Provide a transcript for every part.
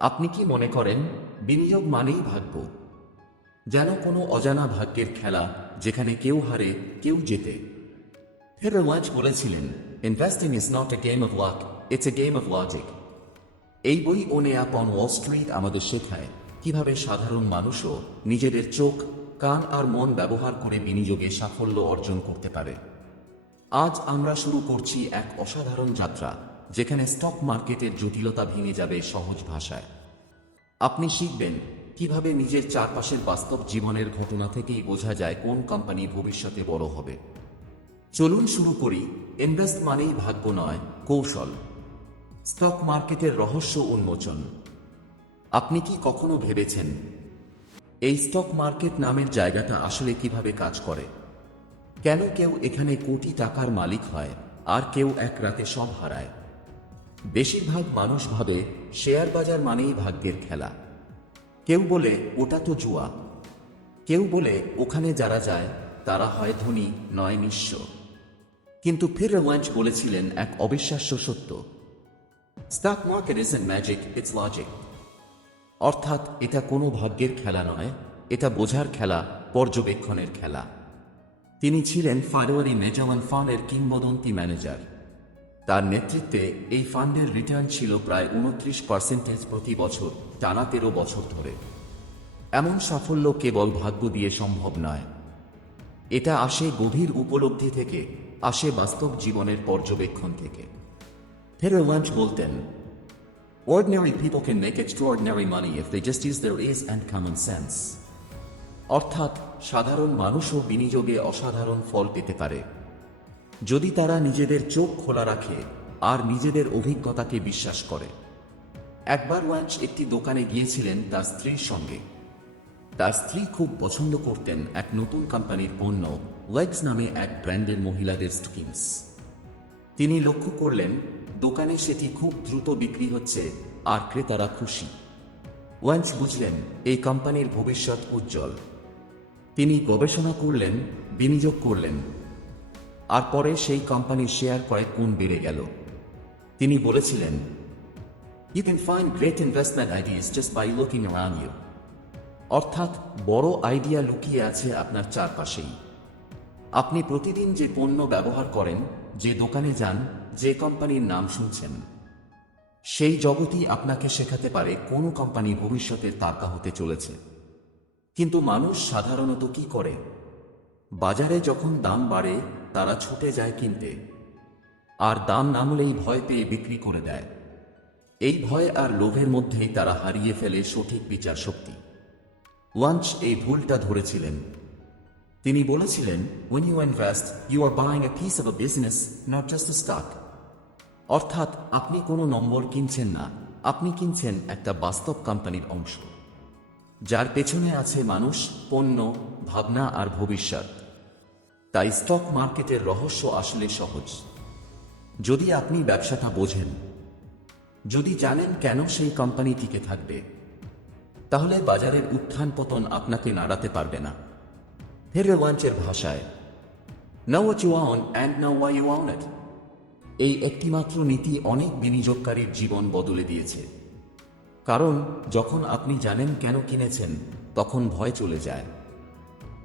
আপনি কি মনে করেন বিনিয়োগ মানেই ভাগ্য? যেন কোনো অজানা ভাগ্যের খেলা যেখানে কেউ হারে কেউ জেতে। হেনরি ওয়াচ বলেছিলেন, investing is not a game of luck, it's a game of logic. এই বই one up on Wall Street আমাদের শেখায় কিভাবে সাধারণ মানুষও নিজেদের চোখ, কান আর মন ব্যবহার করে বিনিয়োগে সাফল্য অর্জন করতে পারে। আজ আমরা শুরু করছি এক অসাধারণ যাত্রা, যেখানে স্টক মার্কেটের জটিলতা ভেঙে যাবে সহজ ভাষায়। আপনি শিখবেন কিভাবে নিজের চারপাশের বাস্তব জীবনের ঘটনা থেকেই বোঝা যায় কোন কোম্পানি ভবিষ্যতে বড় হবে। চলুন শুরু করি। ইনভেস্ট মানেই ভাগ্য নয়, কৌশল। স্টক মার্কেটের রহস্য উন্মোচন। আপনি কি কখনো ভেবেছেন এই স্টক মার্কেট নামের জায়গাটা আসলে কিভাবে কাজ করে? কেন কেউ এখানে কোটি টাকার মালিক হয় আর কেউ এক রাতে সব হারায়? বেশিরভাগ মানুষ ভাবে শেয়ার বাজার মানেই ভাগ্যের খেলা। কেউ বলে ওটা তো জুয়া, কেউ বলে ওখানে যারা যায় তারা হয় ধনী নয় নিঃস্ব। কিন্তু ফিরর ওয়াঞ্চ বলেছিলেন এক অবিশ্বাস্য সত্য, stock market isn't magic, it's logic. অর্থাৎ এটা কোনো ভাগ্যের খেলা নয়, এটা বোঝার খেলা, পর্যবেক্ষণের খেলা। তিনি ছিলেন ফারোয়ারি মেজাওয়ান ফান্ডের কিংবদন্তি ম্যানেজার। তার নেতৃত্বে এই ফান্ডের রিটার্ন ছিল প্রায় 29% প্রতি বছর, টানা 13 বছর ধরে। এমন সাফল্য কেবল ভাগ্য দিয়ে সম্ভব নয়, এটা আসে গভীর উপলব্ধি থেকে, আসে বাস্তব জীবনের পর্যবেক্ষণ থেকে। ফেরর ওয়াঞ্চ বলতেন, Ordinary people can make extraordinary money if they just use their ears and common sense. অর্থাৎ সাধারণ মানুষও বিনিয়োগে অসাধারণ ফল পেতে পারে যদি তারা নিজেদের চোখ খোলা রাখে আর নিজেদের অভিজ্ঞতাকে বিশ্বাস করে। একবার ওয়াচ একটি দোকানে গিয়েছিলেন তার স্ত্রীর সঙ্গে। তার স্ত্রী খুব পছন্দ করতেন এক নতুন কোম্পানির পণ্য, লেগস নামে এক ব্র্যান্ডের মহিলাদের স্কিনস। তিনি লক্ষ্য করলেন দোকানে সেটি খুব দ্রুত বিক্রি হচ্ছে আর ক্রেতারা খুশি। ওয়াঞ্চ বুঝলেন এই কোম্পানির ভবিষ্যৎ উজ্জ্বল। তিনি গবেষণা করলেন, বিনিয়োগ করলেন, আর পরে সেই কোম্পানির শেয়ার কয়েক গুণ বেড়ে গেল। তিনি বলেছিলেন, you can find great investment ideas just by looking around you. অর্থাৎ বড় আইডিয়া লুকিয়ে আছে আপনার চারপাশেই। আপনি প্রতিদিন যে পণ্য ব্যবহার করেন, যে দোকানে যান, যে কোম্পানির নাম শুনছেন, সেই জগতই আপনাকে শেখাতে পারে কোন কোম্পানি ভবিষ্যতের তারকা হতে চলেছে। কিন্তু মানুষ সাধারণত কি করে? বাজারে যখন দাম বাড়ে তারা ছুটে যায় কিনতে, আর দাম নামলেই ভয় পেয়ে বিক্রি করে দেয়। এই ভয় আর লোভের মধ্যেই তারা হারিয়ে ফেলে সঠিক বিচার শক্তি। ওয়াঞ্চ এই ভুলটা ধরেছিলেন। তিনি বলেছিলেন, when you invest, you are buying a piece of a business, not just a stock. অর্থাৎ আপনি কোনো নম্বর কিনছেন না, আপনি কিনছেন একটা বাস্তব কোম্পানির অংশ, যার পেছনে আছে মানুষ, পণ্য, ভাবনা আর ভবিষ্যৎ। তাই স্টক মার্কেটের রহস্য আসলে সহজ। যদি আপনি ব্যবসাটা বোঝেন, যদি জানেন কেন সেই কোম্পানি টিকে থাকবে, তাহলে বাজারের উত্থান পতন আপনাকে নাড়াতে পারবে না। ফেরর ওয়াঞ্চের ভাষায়, know what you own and know why you own it। এই একটিমাত্র নীতি অনেক বিনিয়োগকারীর জীবন বদলে দিয়েছে। কারণ যখন আপনি জানেন কেন কিনেছেন, তখন ভয় চলে যায়।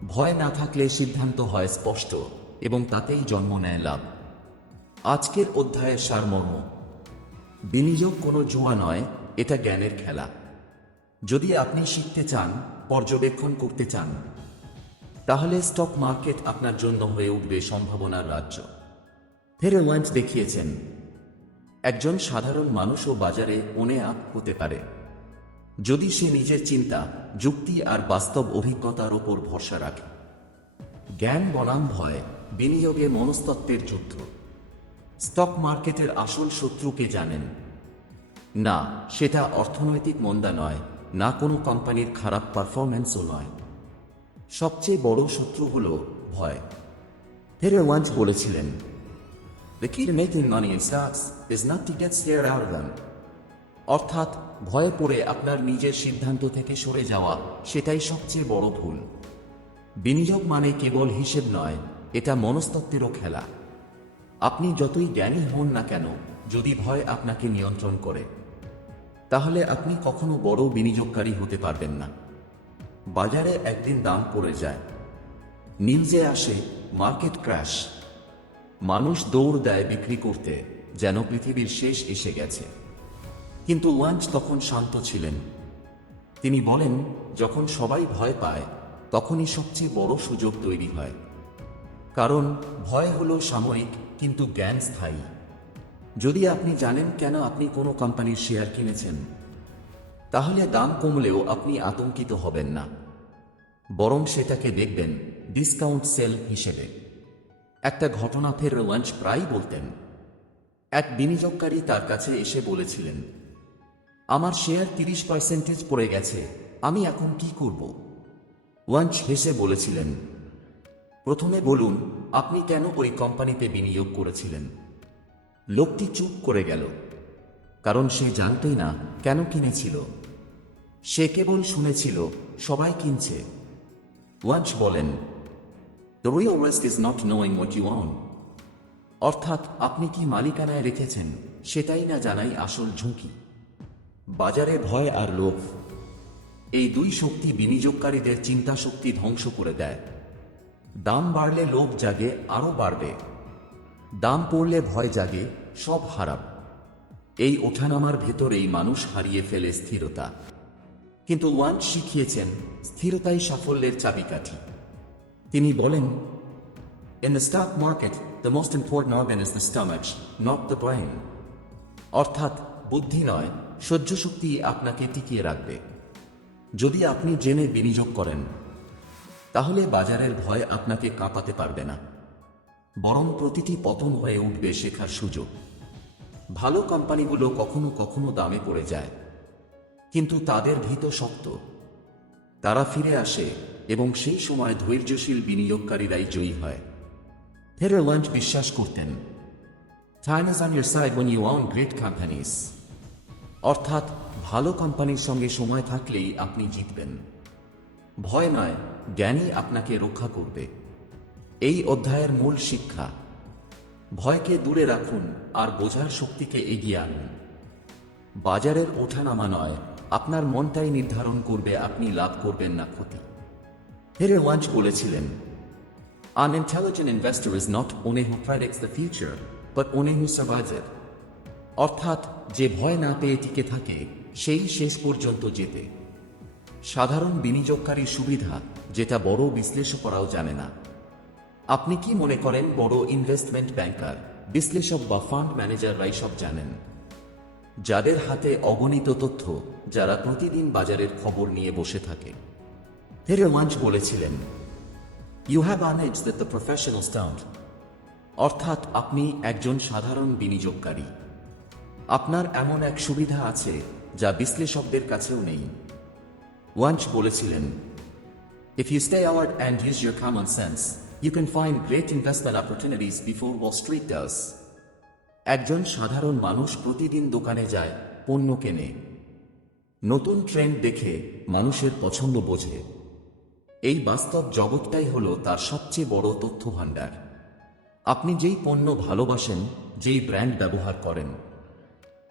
ভয় না থাকলে সিদ্ধান্ত হয় স্পষ্ট এবং তাতেই জন্ম নেয় লাভ। আজকের অধ্যায়ের সারমর্ম, বিনিয়োগ কোনো জুয়া নয়, এটা জ্ঞানের খেলা। যদি আপনি শিখতে চান, পর্যবেক্ষণ করতে চান, তাহলে স্টক মার্কেট আপনার জন্য হয়ে উঠবে সম্ভাবনার রাজ্য। ফেরর ওয়াঞ্চ দেখিয়েছেন একজন সাধারণ মানুষও বাজারে ওনে আপ হতে পারে যদি সে নিজের চিন্তা, যুক্তি আর বাস্তব অভিজ্ঞতার ওপর ভরসা রাখে। জ্ঞান বনাম ভয়, বিনিয়োগে মনস্তত্ত্বের যুদ্ধ। স্টক মার্কেটের আসল শত্রুকে জানেন? না, সেটা অর্থনৈতিক মন্দা নয়, না কোনো কোম্পানির খারাপ পারফরম্যান্সও নয়। সবচেয়ে বড় শত্রু হল ভয়। ফেরর ওয়াঞ্চ বলেছিলেন, The key to making money in stocks is not to get scared out of them. অর্থাৎ ভয়ে পড়ে আপনার নিজের সিদ্ধান্ত থেকে সরে যাওয়া, সেটাই সবচেয়ে বড় ভুল। বিনিয়োগ মানে কেবল হিসেব নয়, এটা মনস্তত্ত্বেরও খেলা। আপনি যতই জ্ঞানী হন না কেন, যদি ভয় আপনাকে নিয়ন্ত্রণ করে, তাহলে আপনি কখনো বড় বিনিয়োগকারী হতে পারবেন না। বাজারে একদিন দাম পড়ে যায়, নিউজে আসে মার্কেট ক্র্যাশ, মানুষ দৌড় দেয় বিক্রি করতে, যেন পৃথিবীর শেষ এসে গেছে। কিন্তু ওয়াঞ্চ তখন শান্ত ছিলেন। তিনি বলেন, যখন সবাই ভয় পায় তখনই সবচেয়ে বড় সুযোগ তৈরি হয়। কারণ ভয় হলো সাময়িক, কিন্তু জ্ঞান স্থায়ী। যদি আপনি জানেন কেন আপনি কোনো কোম্পানির শেয়ার কিনেছেন, তাহলে দাম কমলেও আপনি আতঙ্কিত হবেন না, বরং সেটাকে দেখবেন ডিসকাউন্ট সেল হিসেবে। একটা ঘটনা ওয়াঞ্চ প্রায়ই বলতেন। এক বিনিয়োগকারী তার কাছে এসে বলেছিলেন, আমার শেয়ার 30% পড়ে গেছে, আমি এখন কি করব? ওয়াঞ্চ হেসে বলেছিলেন, প্রথমে বলুন আপনি কেন ওই কোম্পানিতে বিনিয়োগ করেছিলেন। লোকটি চুপ করে গেল, কারণ সে জানতই না কেন কিনেছিল। সে কেবল শুনেছিল সবাই কিনছে। ওয়াঞ্চ বলেন, The real risk is not knowing what you own. অর্থাৎ আপনি কি মালিকানায় রেখেছেন সেটাই না জানাই আসল ঝুঁকি। বাজারে ভয় আর লোভ, এই দুই শক্তি বিনিয়োগকারীদের চিন্তা শক্তি ধ্বংস করে দেয়। দাম বাড়লে লোভ জাগে, আরও বাড়বে। দাম পড়লে ভয় জাগে, সব হারাব। এই ওঠানামার ভেতরেই মানুষ হারিয়ে ফেলে স্থিরতা। কিন্তু ওয়াঞ্চ শিখিয়েছেন স্থিরতাই সাফল্যের চাবিকাঠি। তিনি বলেন, In the stock market, the most important organ is the stomach, not the brain. অর্থাৎ বুদ্ধি নয়, সহ্য শক্তি আপনাকে টিকিয়ে রাখবে। যদি আপনি জেনে বিনিয়োগ করেন, তাহলে বাজারের ভয় আপনাকে কাঁপাতে পারবে না, বরং প্রতিটি পতন হয়ে উঠবে শেখার সুযোগ। ভালো কোম্পানিগুলো কখনো কখনো দামে পড়ে যায়, কিন্তু তাদের ভিত শক্ত। তারা ফিরে আসে এবং সেই সময় ধৈর্যশীল বিনিয়োগকারীরাই জয়ী হয়। ওয়াঞ্চ বিশ্বাস করতেন, Time is on your side when you own great companies. অর্থাৎ ভালো কোম্পানির সঙ্গে সময় থাকলেই আপনি জিতবেন। ভয় নয়, জ্ঞানই আপনাকে রক্ষা করবে। এই অধ্যায়ের মূল শিক্ষা, ভয়কে দূরে রাখুন আর বোঝার শক্তিকে এগিয়ে আনুন। বাজারের ওঠানামা নয়, আপনার মনটাই নির্ধারণ করবে আপনি লাভ করবেন না ক্ষতি। ওয়াঞ্চ বলেছিলেন, An intelligent investor is not one who predicts the future, but one who survives it. অর্থাৎ যে ভয় না পেয়ে টিকে থাকে সেই শেষ পর্যন্ত জেতে। সাধারণ বিনিয়োগকারীর সুবিধা যেটা বড় বিশ্লেষকরাও জানে না। আপনি কি মনে করেন বড় ইনভেস্টমেন্ট ব্যাংকার, বিশ্লেষক বা ফান্ড ম্যানেজাররাই সব জানেন? যাদের হাতে অগণিত তথ্য, যারা প্রতিদিন বাজারের খবর নিয়ে বসে থাকে। ওয়াঞ্চ বলেছিলেন, You have an edge that the professionals don't. অর্থাৎ আপনি একজন সাধারণ বিনিয়োগকারী। আপনার এমন এক সুবিধা আছে যা বিশ্লেষকদের কাছেও নেই। ওয়াঞ্চ বলেছিলেন, If you stay alert and use your common sense, you can find great investment opportunities before Wall Street does. একজন সাধারণ মানুষ প্রতিদিন দোকানে যায়, পণ্য কেনে, নতুন ট্রেন্ড দেখে, মানুষের পছন্দ বোঝে। এই বাস্তব জগৎটাই হলো তার সবচেয়ে বড় তথ্য ভাণ্ডার। আপনি যেই পণ্য ভালোবাসেন, যেই ব্র্যান্ড ব্যবহার করেন,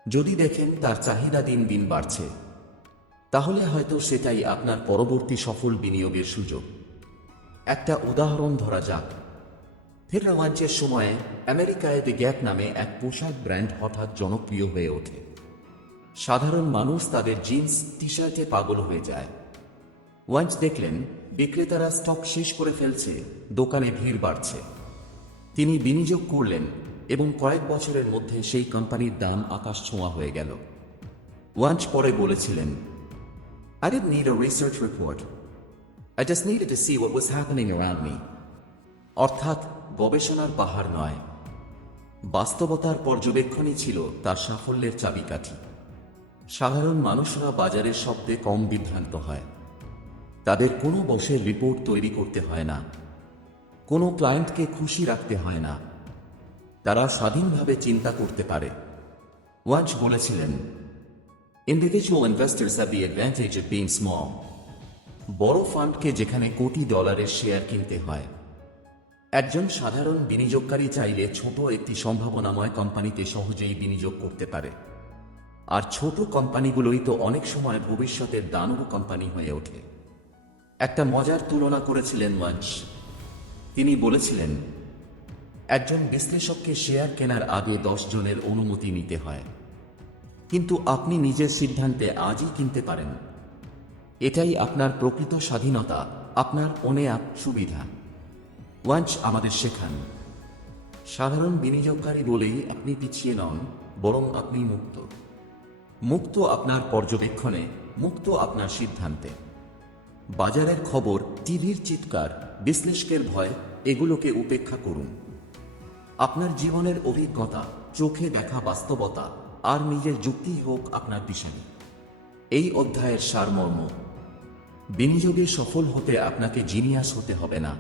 যদি দেখেন তার চাহিদা দিন দিন বাড়ছে, তাহলে হয়তো সেটাই আপনার পরবর্তী সফল বিনিয়োগের সুযোগ। একটা উদাহরণ ধরা যাক। ওয়াঞ্চের সময়ে আমেরিকায় দ্য গ্যাপ নামে এক পোশাক ব্র্যান্ড হঠাৎ জনপ্রিয় হয়ে ওঠে। সাধারণ মানুষ তাদের জিন্স টি শার্টে পাগল হয়ে যায়। ওয়াঞ্চ দেখলেন বিক্রেতারা স্টক শেষ করে ফেলছে, দোকানে ভিড় বাড়ছে। তিনি বিনিয়োগ করলেন এবং কয়েক বছরের মধ্যে সেই কোম্পানির দাম আকাশ ছোঁয়া হয়ে গেল। ওয়াঞ্চ পরে বলেছিলেন, I didn't need a research report. I just needed to see what was happening around me. অর্থাৎ গবেষণার পাহাড় নয়, বাস্তবতার পর্যবেক্ষণই ছিল তার সাফল্যের চাবিকাঠি। সাধারণ মানুষরা বাজারের শব্দে কম বিভ্রান্ত হয়। তাদের কোনো বসের রিপোর্ট তৈরি করতে হয় না, কোনো ক্লায়েন্টকে খুশি রাখতে হয় না, তারা স্বাধীনভাবে চিন্তা করতে পারে। ওয়াঞ্চ বলেছিলেন, Individual investors have the advantage of being small. বড় ফান্ডকে যেখানে কোটি ডলারের শেয়ার কিনতে হয়, একজন সাধারণ বিনিয়োগকারী চাইলে ছোট একটি সম্ভাবনাময় কোম্পানিতে সহজেই বিনিয়োগ করতে পারে। আর ছোট কোম্পানিগুলোই তো অনেক সময় ভবিষ্যতের দানব কোম্পানি হয়ে ওঠে। একটা মজার তুলনা করেছিলেন ওয়াঞ্চ। তিনি বলেছিলেন, একজন বিশ্লেষককে শেয়ার কেনার আগে 10 জনের অনুমতি নিতে হয়, কিন্তু আপনি নিজের সিদ্ধান্তে আজই কিনতে পারেন। এটাই আপনার প্রকৃত স্বাধীনতা, আপনার সুবিধা। ওয়াঞ্চ আমাদের শেখান, সাধারণ বিনিয়োগকারী বলেই আপনি পিছিয়ে নন, বরং আপনি মুক্ত। মুক্ত আপনার পর্যবেক্ষণে, মুক্ত আপনার সিদ্ধান্তে। বাজারের খবর, টিভির চিৎকার, বিশ্লেষকের ভয়, এগুলোকে উপেক্ষা করুন। আপনার জীবনের অভিজ্ঞতা, চোখে দেখা বাস্তবতা আর নিজের যুক্তি হোক আপনার দিশারি। এই অধ্যায়ের সারমর্ম, বিনিয়োগে সফল হতে আপনাকে জিনিয়াস হতে হবে না,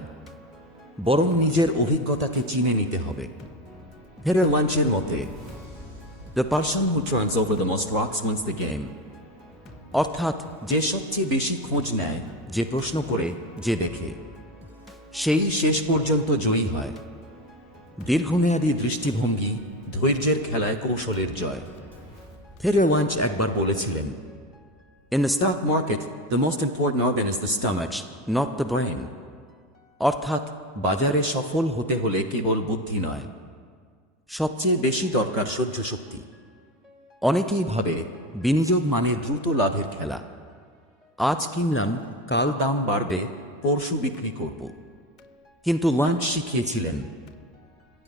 বরং নিজের অভিজ্ঞতাকে চিনে নিতে হবে। হেরার ওয়াঞ্চের মতে, the person who turns over the most rocks wins the game. অর্থাৎ যে সবচেয়ে বেশি খোঁজ নেয়, যে প্রশ্ন করে, যে দেখে, সেই শেষ পর্যন্ত জয়ী হয়। দীর্ঘমেয়াদী দৃষ্টিভঙ্গি, ধৈর্যের খেলায় কৌশলের জয়। হেরার ওয়াঞ্চ একবার বলেছিলেন, In the stock market, the most important organ is the stomach, not the brain. অর্থাৎ বাজারে সফল হতে হলে কেবল বুদ্ধি নয়, সবচেয়ে বেশি দরকার সহ্য শক্তি। অনেকেই ভাবে বিনিয়োগ মানে দ্রুত লাভের খেলা। আজ কিনলাম, কাল দাম বাড়বে, পরশু বিক্রি করব। কিন্তু ওয়াঞ্চ শিখিয়েছিলেন,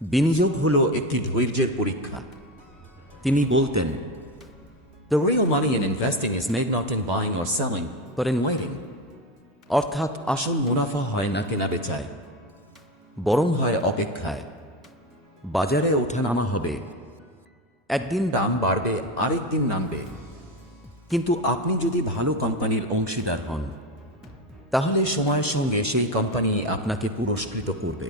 বিনিয়োগ হলো একটি ধৈর্যের পরীক্ষা। তিনি বলতেন, The real money in investing is made not in buying or selling, but in waiting. অর্থাৎ আসল মুনাফা হয় না কেনা বেচায়, বরং হয় অপেক্ষায়। বাজারে ওঠানামা হবে, একদিন দাম বাড়বে, আরেক দিন নামবে, কিন্তু আপনি যদি ভালো কোম্পানির অংশীদার হন, তাহলে সময়ের সঙ্গে সেই কোম্পানি আপনাকে পুরস্কৃত করবে।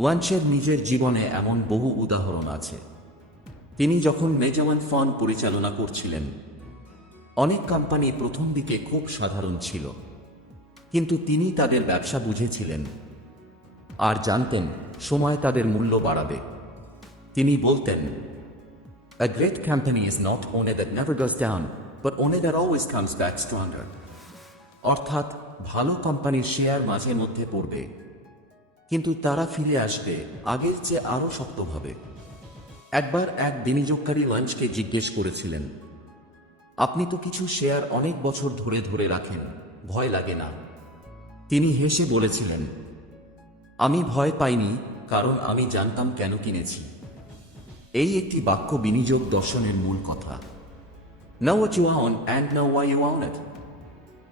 ওয়াঞ্চের নিজের জীবনে এমন বহু উদাহরণ আছে। তিনি যখন মেজাওয়ান ফান্ড পরিচালনা করছিলেন, অনেক কোম্পানি প্রথম দিকে খুব সাধারণ ছিল, কিন্তু তিনি তাদের ব্যবসা বুঝেছিলেন আর জানতেন সময় তাদের মূল্য বাড়াবে। তিনি বলতেন, A great company is not one that never goes down, but one that always comes back stronger. অর্থাৎ ভালো কোম্পানির শেয়ার মাঝে মধ্যে পড়বে, কিন্তু তারা ফিরে আসবে আগের চেয়ে আরও শক্তভাবে। একবার এক বিনিয়োগকারী ওয়াঞ্চকে জিজ্ঞেস করেছিলেন, আপনি তো কিছু শেয়ার অনেক বছর ধরে ধরে রাখেন, ভয় লাগে না? তিনি হেসে বলেছিলেন, আমি ভয় পাইনি, কারণ আমি জানতাম কেন কিনেছি। এই একটি বাক্য বিনিয়োগ দর্শনের মূল কথা। Know what you own and know why you own it.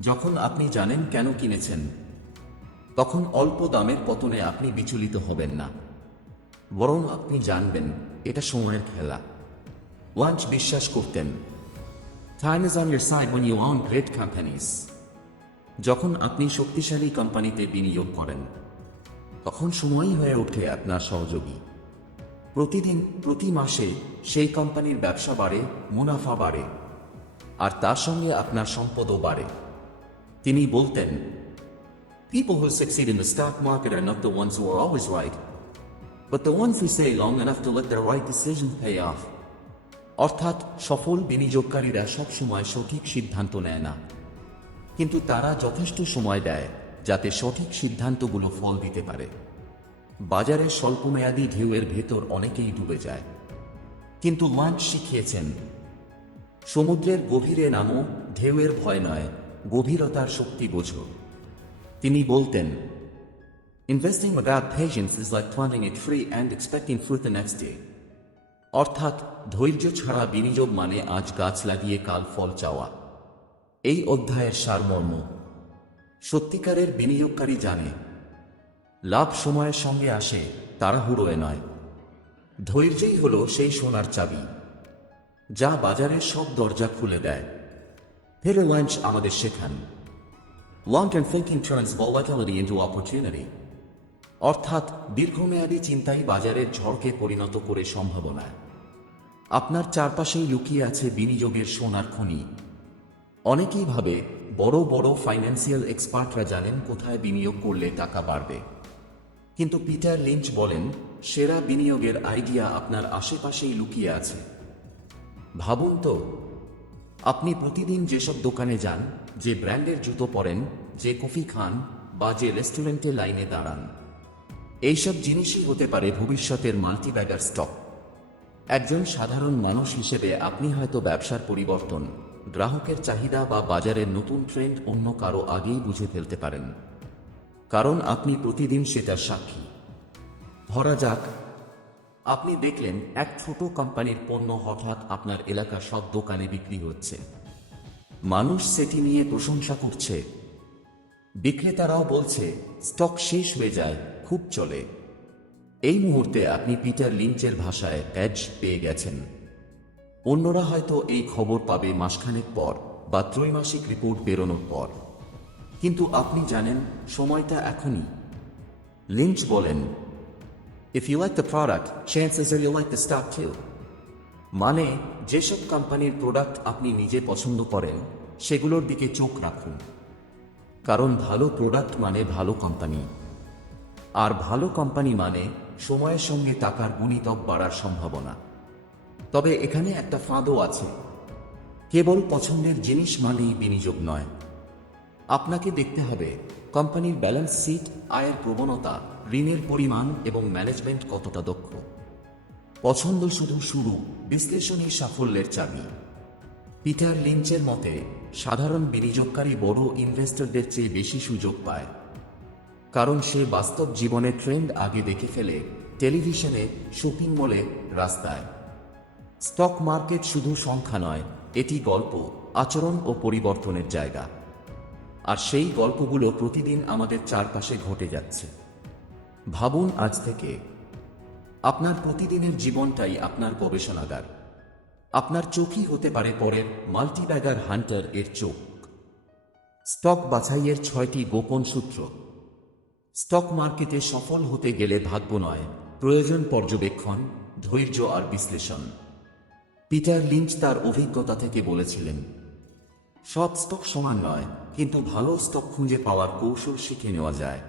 যখন আপনি জানেন কেন কিনেছেন, তখন অল্প দামের পতনে আপনি বিচলিত হবেন না, বরং আপনি জানবেন এটা সময়ের খেলা। ওয়াঞ্চ বিশ্বাস করতেন, Time is on your side when you own great companies. যখন আপনি শক্তিশালী কোম্পানিতে বিনিয়োগ করেন, তখন সময়ই হয়ে ওঠে আপনার সহযোগী। প্রতিদিন, প্রতি মাসে সেই কোম্পানির ব্যবসা বাড়ে, মুনাফা বাড়ে, আর তার সঙ্গে আপনার সম্পদও বাড়ে। তিনি বলতেন, People who succeed in the stock market are not the ones who are always right, but the ones who stay long enough to let their right decisions pay off. অর্থাৎ সফল বিনিয়োগকারীরা সব সময় সঠিক সিদ্ধান্ত নেয় না, কিন্তু তারা যথেষ্ট সময় দেয় যাতে সঠিক সিদ্ধান্তগুলো ফল দিতে পারে। বাজারে স্বল্পমেয়াদী ঢেউয়ের ভেতর অনেকেই ডুবে যায়, কিন্তু ওয়াঞ্চ শিখিয়েছেন, সমুদ্রের গভীরে নামো, ঢেউয়ের ভয় নয়, গভীরতার শক্তি বোঝো। তিনি বলতেন, Investing without patience is like planting a tree and expecting fruit the next day. অর্থাৎ ধৈর্য ছাড়া বিনিয়োগ মানে আজ গাছ লাগিয়ে কাল ফল চাওয়া। এই অধ্যায়ের সারমর্ম, সত্যিকারের বিনিয়োগকারী জানে লাভ সময়ের সঙ্গে আসে, তাড়াহুড়োয় নয়। ধৈর্যই হলো সেই সোনার চাবি, যা বাজারের সব দরজা খুলে দেয়। হেরার ওয়াঞ্চ আমাদের শেখান, Long-term thinking turns volatility into opportunity. অর্থাৎ দীর্ঘমেয়াদী চিন্তাই বাজারের ঝড়কে পরিণত করে সম্ভাবনায়। আপনার চারপাশেই লুকিয়ে আছে বিনিয়োগের সোনার খনি। অনেকেই ভাবে বড় বড় ফাইন্যান্সিয়াল এক্সপার্টরা জানেন কোথায় বিনিয়োগ করলে টাকা বাড়বে, কিন্তু পিটার লিঞ্চ বলেন, সেরা বিনিয়োগের আইডিয়া আপনার আশেপাশেই লুকিয়ে আছে। ভাবুন তো, আপনি প্রতিদিন যেসব দোকানে যান, যে ব্র্যান্ডের জুতো পরেন, যে কফি খান বা যে রেস্টুরেন্টে লাইনে দাঁড়ান, এইসব জিনিসই হতে পারে ভবিষ্যতের মাল্টিব্যাগার স্টক। একজন সাধারণ মানুষ হিসেবে আপনি হয়তো ব্যবসার পরিবর্তন, গ্রাহকের চাহিদা বা বাজারের নতুন ট্রেন্ড অন্য কারো আগেই বুঝে ফেলতে পারেন, কারণ আপনি প্রতিদিন সেটার সাক্ষী। ধরা যাক, আপনি দেখলেন এক ছোট কোম্পানির পণ্য হঠাৎ আপনার এলাকার সব দোকানে বিক্রি হচ্ছে। মানুষ সেটি নিয়ে প্রশংসা করছে, বিক্রেতারাও বলছে স্টক শেষ হয়ে যায়, খুব চলে। এই মুহূর্তে আপনি পিটার লিঞ্চের ভাষায় এজ পেয়ে গেছেন। অন্যরা হয়তো এই খবর পাবে মাসখানেক পর বা ত্রৈমাসিক রিপোর্ট বেরোনোর পর, কিন্তু আপনি জানেন সময়টা এখনই। লিঞ্চ বলেন, if you like the product, chances are you like the stock too। মানে, যেসব কোম্পানির প্রোডাক্ট আপনি নিজে পছন্দ করেন সেগুলোর দিকে চোখ রাখুন, কারণ ভালো প্রোডাক্ট মানে ভালো কোম্পানি, আর ভালো কোম্পানি মানে সময়ের সঙ্গে টাকার গুণিতক বাড়ার সম্ভাবনা। তবে এখানে একটা ফাঁদও আছে, কেবল পছন্দের জিনিস মানেই বিনিয়োগ নয়। আপনাকে দেখতে হবে কোম্পানির ব্যালেন্স শিট, আয়ের প্রবণতা, ঋণের পরিমাণ এবং ম্যানেজমেন্ট কতটা দক্ষ। পছন্দ শুধু শুরু, বিশ্লেষণই সাফল্যের চাবি। পিটার লিঞ্চের মতে, সাধারণ বিনিয়োগকারী বড় ইনভেস্টরদের চেয়ে বেশি সুযোগ পায়, কারণ সে বাস্তব জীবনে ট্রেন্ড আগে দেখে ফেলে, টেলিভিশনে, শপিং মলে, রাস্তায়। স্টক মার্কেট শুধু সংখ্যা নয়, এটি গল্প, আচরণ ও পরিবর্তনের জায়গা। আর সেই গল্পগুলো প্রতিদিন আমাদের চারপাশে ঘটে যাচ্ছে। ভাবুন, আজ থেকে আপনার প্রতিদিনের জীবনটাই আপনার গবেষণাগার। আপনার চোখই হতে পারে পরের মাল্টিব্যাগার হান্টার এর চোখ। স্টক বাছাইয়ের 6টি গোপন সূত্র। স্টক মার্কেটে সফল হতে গেলে ভাগ্য নয়, প্রয়োজন পর্যবেক্ষণ, ধৈর্য আর বিশ্লেষণ। পিটার লিঞ্চ তার অভিজ্ঞতা থেকে বলেছিলেন, সব স্টক সমান নয়, কিন্তু ভালো স্টক খুঁজে পাওয়ার কৌশল শিখে নেওয়া যায়।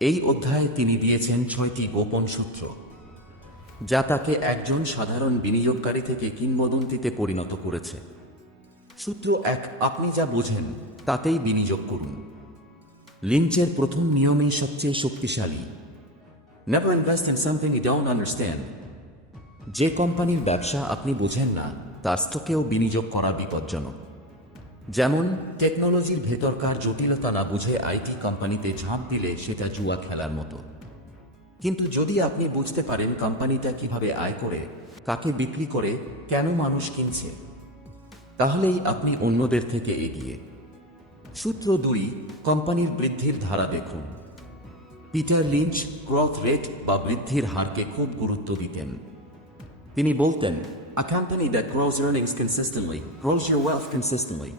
এই অধ্যায়ে তিনি দিয়েছেন 6টি গোপন সূত্র, যা তাকে একজন সাধারণ বিনিয়োগকারী থেকে কিংবদন্তিতে পরিণত করেছে। সূত্র 1, আপনি যা বোঝেন তাতেই বিনিয়োগ করুন। লিঞ্চের প্রথম নিয়মই সবচেয়ে শক্তিশালী, never invest in something you don't understand. যে কোম্পানির ব্যবসা আপনি বোঝেন না তার স্টকেও বিনিয়োগ করা বিপজ্জনক। যেমন, টেকনোলজির ভেতরকার জটিলতা না বুঝে আইটি কোম্পানিতে ঝাঁপ দিলে সেটা জুয়া খেলার মতো। কিন্তু যদি আপনি বুঝতে পারেন কোম্পানিটা কিভাবে আয় করে, কাকে বিক্রি করে, কেন মানুষ কিনছে, তাহলেই আপনি অন্যদের থেকে এগিয়ে। সূত্র 2, কোম্পানির বৃদ্ধির ধারা দেখুন। পিটার লিঞ্চ গ্রোথ রেট বা বৃদ্ধির হারকে খুব গুরুত্ব দিতেন। তিনি বলতেন, A company that grows earnings consistently grows your wealth consistently।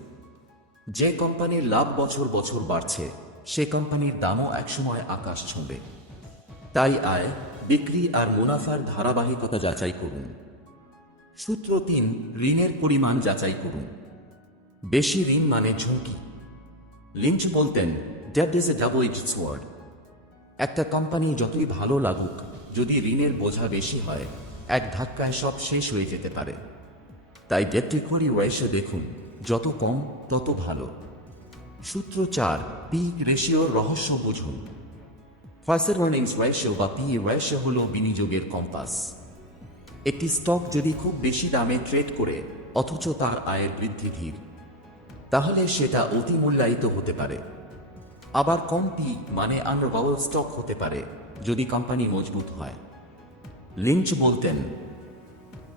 যে কোম্পানির লাভ বছর বছর বাড়ছে, সে কোম্পানির দামও একসময় আকাশ ছুঁবে। তাই আয়, বিক্রি আর মুনাফার ধারাবাহিকতা যাচাই করুন। সূত্র 3, ঋণের পরিমাণ যাচাই করুন। বেশি ঋণ মানে ঝুঁকি। লিঞ্চ বলতেন, debt is a double-edged sword. একটা কোম্পানি যতই ভালো লাগুক, যদি ঋণের বোঝা বেশি হয়, এক ধাক্কায় সব শেষ হয়ে যেতে পারে। তাই ডেট টু ইকুইটি রেশিও দেখুন, যত কম তত ভালো। সূত্র 4, পি রেশিওর রহস্য বুঝুন। ফার্স্ট আর্নিংস রেশিও বা পি রেশিও হল বিনিয়োগের কম্পাস। একটি স্টক যদি খুব বেশি দামে ট্রেড করে অথচ তার আয়ের বৃদ্ধি ধীর, তাহলে সেটা অতি মূল্যায়িত হতে পারে। আবার কম পি মানে আন্ডারভালুড স্টক হতে পারে, যদি কোম্পানি মজবুত হয়। লিঞ্চ বলতেন,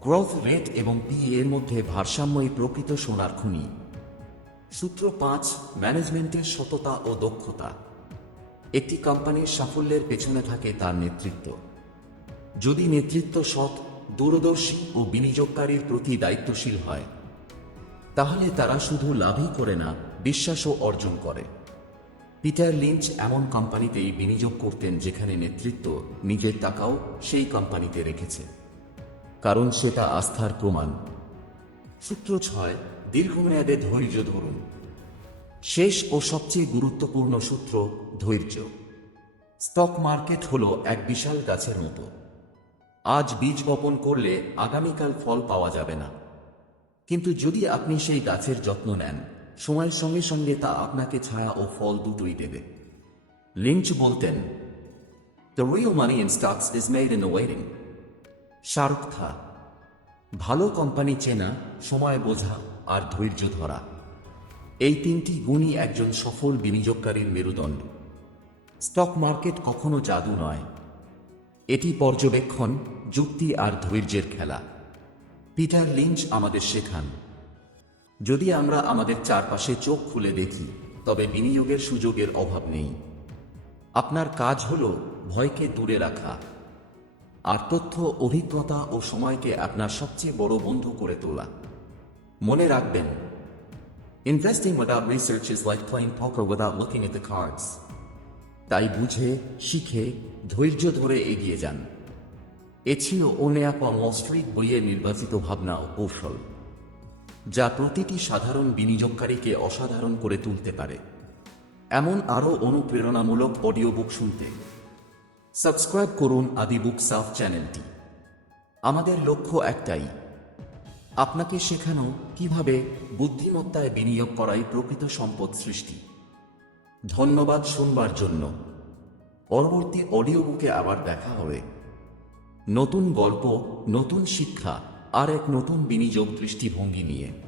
গ্রোথ রেট এবং পি এর মধ্যে ভারসাম্যই প্রকৃত সোনার খনি। সূত্র 5, ম্যানেজমেন্টের সততা ও দক্ষতা। একটি কোম্পানির সাফল্যের পেছনে থাকে তার নেতৃত্ব। যদি নেতৃত্ব সৎ, দূরদর্শী ও বিনিয়োগকারীর প্রতি দায়িত্বশীল হয়, তাহলে তারা শুধু লাভই করে না, বিশ্বাসও অর্জন করে। পিটার লিঞ্চ এমন কোম্পানিতেই বিনিয়োগ করতেন যেখানে নেতৃত্ব নিজের টাকাও সেই কোম্পানিতে রেখেছে, কারণ সেটা আস্থার প্রমাণ। সূত্র 6, দীর্ঘমেয়াদে ধৈর্য ধরুন। শেষ ও সবচেয়ে গুরুত্বপূর্ণ সূত্র, ধৈর্য। স্টক মার্কেট হলো এক বিশাল গাছের মতো। আজ বীজ বপন করলে আগামীকাল ফল পাওয়া যাবে না। কিন্তু যদি আপনি সেই গাছের যত্ন নেন, সময়ের সঙ্গে সঙ্গে তা আপনাকে ছায়া ও ফল দুটোই দেবে। লিঞ্চ বলতেন, "the real money in stocks is made in waiting." Shahrukh খা। ভালো কোম্পানি চেনা, সময় বোঝা আর ধৈর্য ধরা, এই তিনটি গুণই একজন সফল বিনিয়োগকারীর মেরুদণ্ড। স্টক মার্কেট কখনো জাদু নয়, এটি পর্যবেক্ষণ, যুক্তি আর ধৈর্যের খেলা। পিটার লিঞ্চ আমাদের শেখান, যদি আমরা আমাদের চারপাশে চোখ খুলে দেখি, তবে বিনিয়োগের সুযোগের অভাব নেই। আপনার কাজ হল ভয়কে দূরে রাখা আর তথ্য, অভিজ্ঞতা ও সময়কে আপনার সবচেয়ে বড় বন্ধু করে তোলা। মনে রাখবেন, investing without research is like playing পকার without looking at the cards. তাই বুঝে, শিখে, ধৈর্য ধরে এগিয়ে যান। এ ছিল ওনেয়াপন ওয়াল স্ট্রিট বইয়ের নির্বাচিত ভাবনা ও কৌশল, যা প্রতিটি সাধারণ বিনিয়োগকারীকে অসাধারণ করে তুলতে পারে। এমন আরও অনুপ্রেরণামূলক অডিও বুক শুনতে সাবস্ক্রাইব করুন আদি বুক সাফ চ্যানেলটি। আমাদের লক্ষ্য একটাই, আপনাকে শেখানো কিভাবে বুদ্ধিমত্তায় বিনিয়োগ করাই প্রকৃত সম্পদ সৃষ্টি। ধন্যবাদ শুনবার জন্য। পরবর্তী অডিও বুকে আবার দেখা হবে। নতুন গল্প, নতুন শিক্ষা আর এক নতুন বিনিয়োগ দৃষ্টিভঙ্গি নিয়ে।